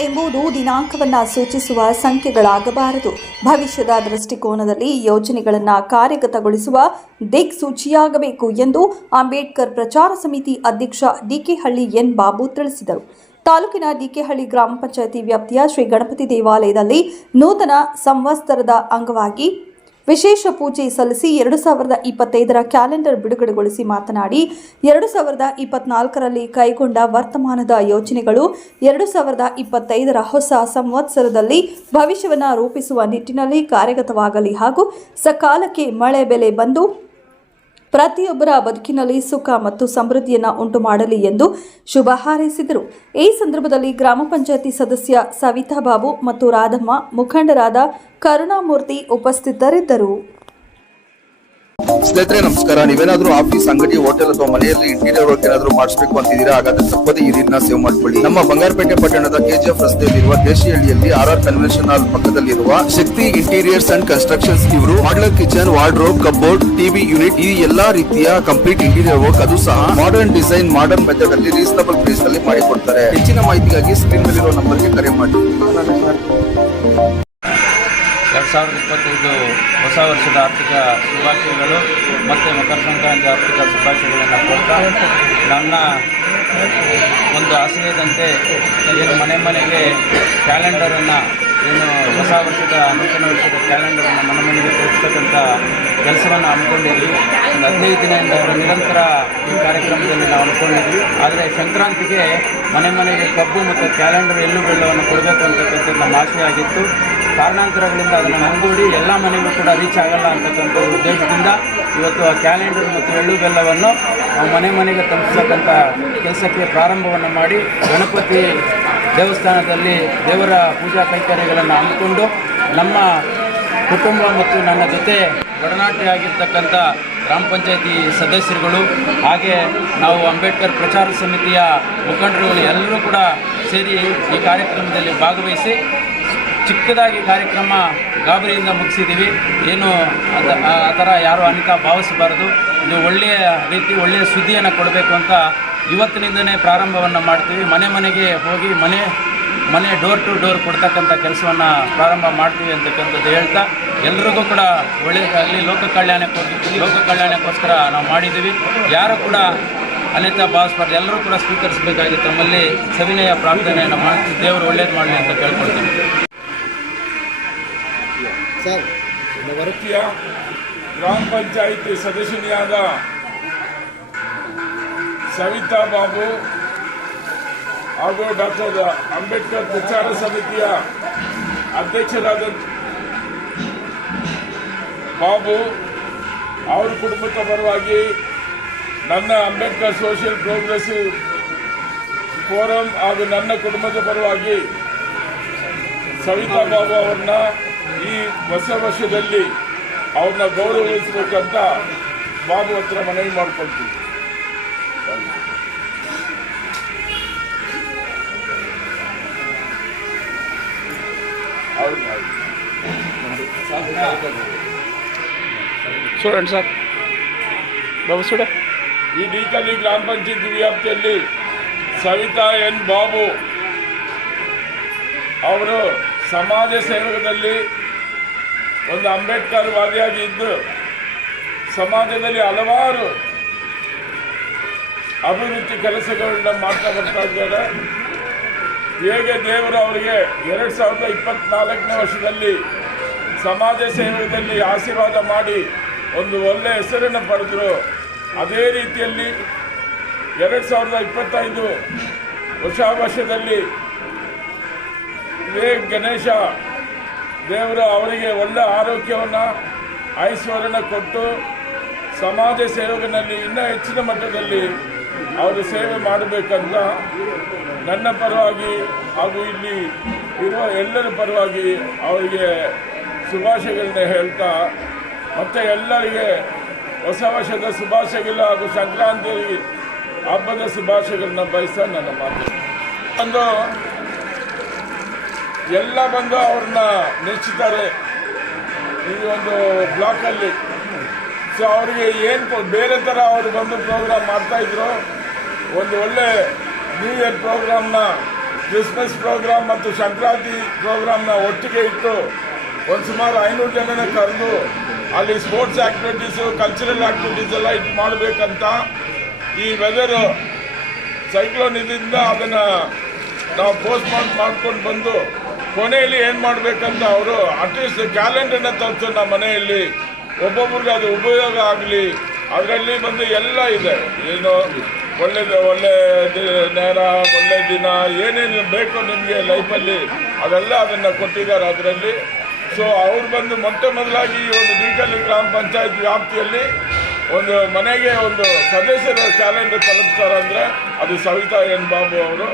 ಎಂಬುದು ದಿನಾಂಕವನ್ನು ಸೂಚಿಸುವ ಸಂಖ್ಯೆಗಳಾಗಬಾರದು. ಭವಿಷ್ಯದ ದೃಷ್ಟಿಕೋನದಲ್ಲಿ ಯೋಜನೆಗಳನ್ನು ಕಾರ್ಯಗತಗೊಳಿಸುವ ದಿಕ್ಸೂಚಿಯಾಗಬೇಕು ಎಂದು ಅಂಬೇಡ್ಕರ್ ಪ್ರಚಾರ ಸಮಿತಿ ಅಧ್ಯಕ್ಷ ಡಿಕೆಹಳ್ಳಿ ಎನ್ ಬಾಬು ತಿಳಿಸಿದರು. ತಾಲೂಕಿನ ಡಿಕೆಹಳ್ಳಿ ಗ್ರಾಮ ಪಂಚಾಯಿತಿ ವ್ಯಾಪ್ತಿಯ ಶ್ರೀ ಗಣಪತಿ ದೇವಾಲಯದಲ್ಲಿ ನೂತನ ಸಂವತ್ಸರದ ಅಂಗವಾಗಿ ವಿಶೇಷ ಪೂಜೆ ಸಲ್ಲಿಸಿ ಎರಡು ಸಾವಿರದ ಇಪ್ಪತ್ತೈದರ ಕ್ಯಾಲೆಂಡರ್ ಬಿಡುಗಡೆಗೊಳಿಸಿ ಮಾತನಾಡಿ, ಎರಡು ಸಾವಿರದ ಇಪ್ಪತ್ನಾಲ್ಕರಲ್ಲಿ ಕೈಗೊಂಡ ವರ್ತಮಾನದ ಯೋಜನೆಗಳು ಎರಡು ಸಾವಿರದ ಇಪ್ಪತ್ತೈದರ ಹೊಸ ಸಂವತ್ಸರದಲ್ಲಿ ಭವಿಷ್ಯವನ್ನು ರೂಪಿಸುವ ನಿಟ್ಟಿನಲ್ಲಿ ಕಾರ್ಯಗತವಾಗಲಿ ಹಾಗೂ ಸಕಾಲಕ್ಕೆ ಮಳೆ ಬೆಲೆ ಬಂದು ಪ್ರತಿಯೊಬ್ಬರ ಬದುಕಿನಲ್ಲಿ ಸುಖ ಮತ್ತು ಸಮೃದ್ಧಿಯನ್ನು ಉಂಟು ಮಾಡಲಿ ಎಂದು ಶುಭ ಹಾರೈಸಿದರು. ಈ ಸಂದರ್ಭದಲ್ಲಿ ಗ್ರಾಮ ಪಂಚಾಯತಿ ಸದಸ್ಯ ಸವಿತಾ ಬಾಬು ಮತ್ತು ರಾಧಮ್ಮ ಮುಖಂಡರಾದ ಕರುಣಾಮೂರ್ತಿ ಉಪಸ್ಥಿತರಿದ್ದರು. ಸ್ನೇಹಿತರೆ, ನಮಸ್ಕಾರ. ನೀವೇನಾದ್ರೂ ಆಫೀಸ್ ಅಂಗಡಿ ಹೋಟೆಲ್ ಅಥವಾ ಮನೆಯಲ್ಲಿ ಇಂಟೀರಿಯರ್ ವರ್ಕ್ ಏನಾದ್ರೂ ಮಾಡಿಸಬೇಕು ಅಂತಿದ್ದೀರಾ, ಹಾಗಾದ್ರೆ ತಪ್ಪದೆ ಈ ರೀತಿನ ಸೇವ್ ಮಾಡ್ಕೊಳ್ಳಿ. ನಮ್ಮ ಬಂಗಾರಪೇಟೆ ಪಟ್ಟಣದ ಕೆಜಿಎಫ್ ರಸ್ತೆಯಲ್ಲಿರುವ ದೇಶಿಹಳ್ಳಿಯಲ್ಲಿ ಆರ್ ಆರ್ ಕನ್ವೆನ್ಷನ್ ಹಾಲ್ ಪಕ್ಕದಲ್ಲಿರುವ ಶಕ್ತಿ ಇಂಟೀರಿಯರ್ಸ್ ಅಂಡ್ ಕನ್ಸ್ಟ್ರಕ್ಷನ್ಸ್ ಇವರು modular kitchen, wardrobe, cupboard, TV unit ಈ ಎಲ್ಲಾ ರೀತಿಯ ಕಂಪ್ಲೀಟ್ ಇಂಟೀರಿಯರ್ ವರ್ಕ್ ಅದು ಸಹ ಮಾಡರ್ನ್ ಡಿಸೈನ್ ಮಾಡರ್ನ್ ಮೆಥಡ್ ಅಲ್ಲಿ ರೀಸನಬಲ್ ಪ್ರೈಸ್ನಲ್ಲಿ ಮಾಡಿಕೊಡ್ತಾರೆ. ಹೆಚ್ಚಿನ ಮಾಹಿತಿಗಾಗಿ ಸ್ಕ್ರೀನ್ ಮೇಲಿರುವ ನಂಬರ್ಗೆ ಕರೆ ಮಾಡಿ. ಎರಡು ಸಾವಿರದ ಇಪ್ಪತ್ತೈದು ಹೊಸ ವರ್ಷದ ಆರ್ಥಿಕ ಶುಭಾಶಯಗಳು ಮತ್ತು ಮಕರ ಸಂಕ್ರಾಂತಿ ಆರ್ಥಿಕ ಶುಭಾಶಯಗಳನ್ನು ಕೊಡ್ತಾ ನನ್ನ ಒಂದು ಆಶಯದಂತೆ ಏನು ಮನೆ ಮನೆಗೆ ಕ್ಯಾಲೆಂಡರನ್ನು ಏನು ಹೊಸ ವರ್ಷದ, ನೂತನ ವರ್ಷದ ಕ್ಯಾಲೆಂಡರನ್ನು ಮನೆ ಮನೆಗೆ ತೋರಿಸ್ತಕ್ಕಂಥ ಕೆಲಸವನ್ನು ಹಮ್ಮಿಕೊಂಡಿದ್ವಿ. ಒಂದು ಹದಿನೈದು ದಿನದಿಂದ ನಿರಂತರ ಈ ಕಾರ್ಯಕ್ರಮದಲ್ಲಿ ನಾವು ಹಮ್ಮಿಕೊಂಡಿದ್ವಿ. ಆದರೆ ಸಂಕ್ರಾಂತಿಗೆ ಮನೆ ಮನೆಗೆ ಕಬ್ಬು ಮತ್ತು ಕ್ಯಾಲೆಂಡರ್ ಎಲ್ಲೂ ಬೆಳ್ಳವನ್ನು ಕೊಡಬೇಕು ಅಂತಕ್ಕಂಥ ನಮ್ಮ ಆಸೆ ಆಗಿತ್ತು. ಕಾರಣಾಂತರಗಳಿಂದ ಅದನ್ನು ಮುಂದೂಡಿ ಎಲ್ಲ ಮನೆಗೂ ಕೂಡ ರೀಚ್ ಆಗಲ್ಲ ಅಂತಕ್ಕಂಥ ಉದ್ದೇಶದಿಂದ ಇವತ್ತು ಆ ಕ್ಯಾಲೆಂಡರ್ ಮತ್ತು ಎಳ್ಳು ಬೆಲ್ಲವನ್ನು ಮನೆ ಮನೆಗೆ ತಲುಪಿಸತಕ್ಕಂಥ ಕೆಲಸಕ್ಕೆ ಪ್ರಾರಂಭವನ್ನು ಮಾಡಿ ಗಣಪತಿ ದೇವಸ್ಥಾನದಲ್ಲಿ ದೇವರ ಪೂಜಾ ಕೈಕಾರ್ಯಗಳನ್ನು ಹಮ್ಮಿಕೊಂಡು ನಮ್ಮ ಕುಟುಂಬ ಮತ್ತು ನನ್ನ ಜೊತೆ ಒಡನಾಟಿಯಾಗಿರ್ತಕ್ಕಂಥ ಗ್ರಾಮ ಪಂಚಾಯತಿ ಸದಸ್ಯರುಗಳು ಹಾಗೆ ನಾವು ಅಂಬೇಡ್ಕರ್ ಪ್ರಚಾರ ಸಮಿತಿಯ ಮುಖಂಡರುಗಳು ಎಲ್ಲರೂ ಕೂಡ ಸೇರಿ ಈ ಕಾರ್ಯಕ್ರಮದಲ್ಲಿ ಭಾಗವಹಿಸಿ ಚಿಕ್ಕದಾಗಿ ಕಾರ್ಯಕ್ರಮ ಗಾಬರಿಯಿಂದ ಮುಗಿಸಿದ್ದೀವಿ. ಏನು ಆ ಥರ ಯಾರೂ ಅನಿತಾ ಭಾವಿಸಬಾರದು. ಇದು ಒಳ್ಳೆಯ ರೀತಿ ಒಳ್ಳೆಯ ಸುದ್ದಿಯನ್ನು ಕೊಡಬೇಕು ಅಂತ ಇವತ್ತಿನಿಂದನೇ ಪ್ರಾರಂಭವನ್ನು ಮಾಡ್ತೀವಿ. ಮನೆ ಮನೆಗೆ ಹೋಗಿ ಮನೆ ಮನೆ ಡೋರ್ ಟು ಡೋರ್ ಕೊಡ್ತಕ್ಕಂಥ ಕೆಲಸವನ್ನು ಪ್ರಾರಂಭ ಮಾಡ್ತೀವಿ ಅಂತಕ್ಕಂಥದ್ದು ಹೇಳ್ತಾ, ಎಲ್ರಿಗೂ ಕೂಡ ಒಳ್ಳೆಯದಾಗಲಿ ಲೋಕ ಕಲ್ಯಾಣಕ್ಕೋಗಿ ಲೋಕ ಕಲ್ಯಾಣಕ್ಕೋಸ್ಕರ ನಾವು ಮಾಡಿದ್ದೀವಿ. ಯಾರು ಕೂಡ ಅನಿತಾ ಭಾವಿಸ್ಬಾರ್ದು. ಎಲ್ಲರೂ ಕೂಡ ಸ್ವೀಕರಿಸಬೇಕಾಗಿ ತಮ್ಮಲ್ಲಿ ಸವಿನಯ ಪ್ರಾರ್ಥನೆಯನ್ನು ಮಾಡ್ತೀವಿ. ದೇವರು ಒಳ್ಳೇದು ಮಾಡಲಿ ಅಂತ ಕೇಳ್ಕೊಳ್ತೀನಿ. ವರತಿಯ ಗ್ರಾಮ ಪಂಚಾಯಿತಿ ಸದಸ್ಯನಿಯಾದ ಸವಿತಾ ಬಾಬು ಹಾಗೂ ಡಾಕ್ಟರ್ ಅಂಬೇಡ್ಕರ್ ಪ್ರಚಾರ ಸಮಿತಿಯ ಅಧ್ಯಕ್ಷರಾದ ಬಾಬು ಅವರ ಕುಟುಂಬದ ಪರವಾಗಿ ನನ್ನ ಅಂಬೇಡ್ಕರ್ ಸೋಷಿಯಲ್ ಪ್ರೋಗ್ರೆಸಿವ್ ಫೋರಂ ಹಾಗೂ ನನ್ನ ಕುಟುಂಬದ ಪರವಾಗಿ ಸವಿತಾ ಬಾಬು ಅವ್ರನ್ನ ಈ ಹೊಸ ವರ್ಷದಲ್ಲಿ ಅವ್ರನ್ನ ಗೌರವಿಸಬೇಕಂತ ಬಾಬು ಹತ್ರ ಮನವಿ ಮಾಡ್ಕೊಳ್ತೀವಿ ಅವ್ರು ಮಾಡಿ. చూడండి సార్ బాబు చూడ ಈ ಡೀಕಲ್ಲಿ ಗ್ರಾಮ ಪಂಚಾಯತಿ ವ್ಯಾಪ್ತಿಯಲ್ಲಿ ಸವಿತಾ ಎನ್ ಬಾಬು ಅವರು ಸಮಾಜ ಸೇವಕದಲ್ಲಿ ಒಂದು ಅಂಬೇಡ್ಕರ್ ವಾದಿಯಾಗಿ ಇದ್ದು ಸಮಾಜದಲ್ಲಿ ಹಲವಾರು ಅಭಿವೃದ್ಧಿ ಕೆಲಸಗಳನ್ನ ಮಾಡ್ತಾ ಬರ್ತಾ ಇದ್ದಾರೆ. ಹೇಗೆ ದೇವರು ಅವರಿಗೆ ಎರಡು ಸಾವಿರದ ಇಪ್ಪತ್ನಾಲ್ಕನೇ ವರ್ಷದಲ್ಲಿ ಸಮಾಜ ಸೇವೆಯಲ್ಲಿ ಆಶೀರ್ವಾದ ಮಾಡಿ ಒಂದು ಒಳ್ಳೆಯ ಹೆಸರನ್ನು ಪಡೆದರು. ಅದೇ ರೀತಿಯಲ್ಲಿ ಎರಡು ಸಾವಿರದ ಇಪ್ಪತ್ತೈದು ಹೊಸ ವರ್ಷದಲ್ಲಿ ಇದೇ ಗಣೇಶ ದೇವರು ಅವರಿಗೆ ಒಳ್ಳೆ ಆರೋಗ್ಯವನ್ನು ಐಶ್ವರ್ಯನ ಕೊಟ್ಟು ಸಮಾಜ ಸೇವಕನಲ್ಲಿ ಇನ್ನೂ ಹೆಚ್ಚಿನ ಮಟ್ಟದಲ್ಲಿ ಅವರು ಸೇವೆ ಮಾಡಬೇಕಂತ ನನ್ನ ಪರವಾಗಿ ಹಾಗೂ ಇಲ್ಲಿ ಇರುವ ಎಲ್ಲರ ಪರವಾಗಿ ಅವರಿಗೆ ಶುಭಾಶಯಗಳನ್ನ ಹೇಳ್ತಾ ಮತ್ತು ಎಲ್ಲರಿಗೆ ಹೊಸ ವರ್ಷದ ಶುಭಾಶಯಗಳು ಹಾಗೂ ಸಂಕ್ರಾಂತಿ ಹಬ್ಬದ ಶುಭಾಶಯಗಳನ್ನ ಬಯಸ ನನ್ನ ಮಾತು. ಒಂದು ಎಲ್ಲ ಬಂದು ಅವ್ರನ್ನ ನೆಚ್ಚಿದ್ದಾರೆ ಈ ಒಂದು ಬ್ಲಾಕಲ್ಲಿ. ಸೊ ಅವರಿಗೆ ಏನು ಬೇರೆ ಥರ ಅವರು ಬಂದು ಪ್ರೋಗ್ರಾಮ್ ಮಾಡ್ತಾ ಇದ್ರು. ಒಂದು ಒಳ್ಳೆ ನ್ಯೂ ಇಯರ್ ಪ್ರೋಗ್ರಾಮ್ನ ಕ್ರಿಸ್ಮಸ್ ಪ್ರೋಗ್ರಾಮ್ ಮತ್ತು ಸಂಕ್ರಾಂತಿ ಪ್ರೋಗ್ರಾಮ್ನ ಒಟ್ಟಿಗೆ ಇಟ್ಟು ಒಂದು ಸುಮಾರು ಐನೂರು ಜನನ ಕರೆದು ಅಲ್ಲಿ ಸ್ಪೋರ್ಟ್ಸ್ ಆಕ್ಟಿವಿಟೀಸು ಕಲ್ಚರಲ್ ಆಕ್ಟಿವಿಟೀಸ್ ಎಲ್ಲ ಇದು ಮಾಡಬೇಕಂತ ಈ ವೆದರು ಸೈಕ್ಲೋನ್ ಇದರಿಂದ ಅದನ್ನ ನಾವು ಪೋಸ್ಟ್ ಮಾರ್ಕ್ ಮಾಡ್ಕೊಂಡು ಬಂದು ಕೊನೆಯಲ್ಲಿ ಏನು ಮಾಡಬೇಕಂತ ಅವರು ಅಟ್ಲೀಸ್ಟ್ ಕ್ಯಾಲೆಂಡರ್ನ ನಮ್ಮ ಮನೆಯಲ್ಲಿ. ಒಬ್ಬೊಬ್ಬರಿಗೆ ಅದು ಉಪಯೋಗ ಆಗಲಿ. ಅದರಲ್ಲಿ ಬಂದು ಎಲ್ಲ ಇದೆ. ಏನು ಒಳ್ಳೆ ಒಳ್ಳೆ ನೇರ, ಒಳ್ಳೆ ದಿನ, ಏನೇನು ಬೇಕು ನಿಮಗೆ ಲೈಫಲ್ಲಿ ಅದೆಲ್ಲ ಅದನ್ನು ಕೊಟ್ಟಿದ್ದಾರೆ ಅದರಲ್ಲಿ. ಸೊ ಅವ್ರು ಬಂದು ಮೊಟ್ಟ ಮೊದಲಾಗಿ ಈ ಒಂದು ಬೀಕಲ್ಲಿ ಗ್ರಾಮ ಪಂಚಾಯತ್ ವ್ಯಾಪ್ತಿಯಲ್ಲಿ ಒಂದು ಮನೆಗೆ ಒಂದು ಸದಸ್ಯರ ಕ್ಯಾಲೆಂಡರ್ ತಲುಪ್ತಾರಂದ್ರೆ ಅದು ಸವಿತಾ ಎನ್ ಬಾಬು ಅವರು.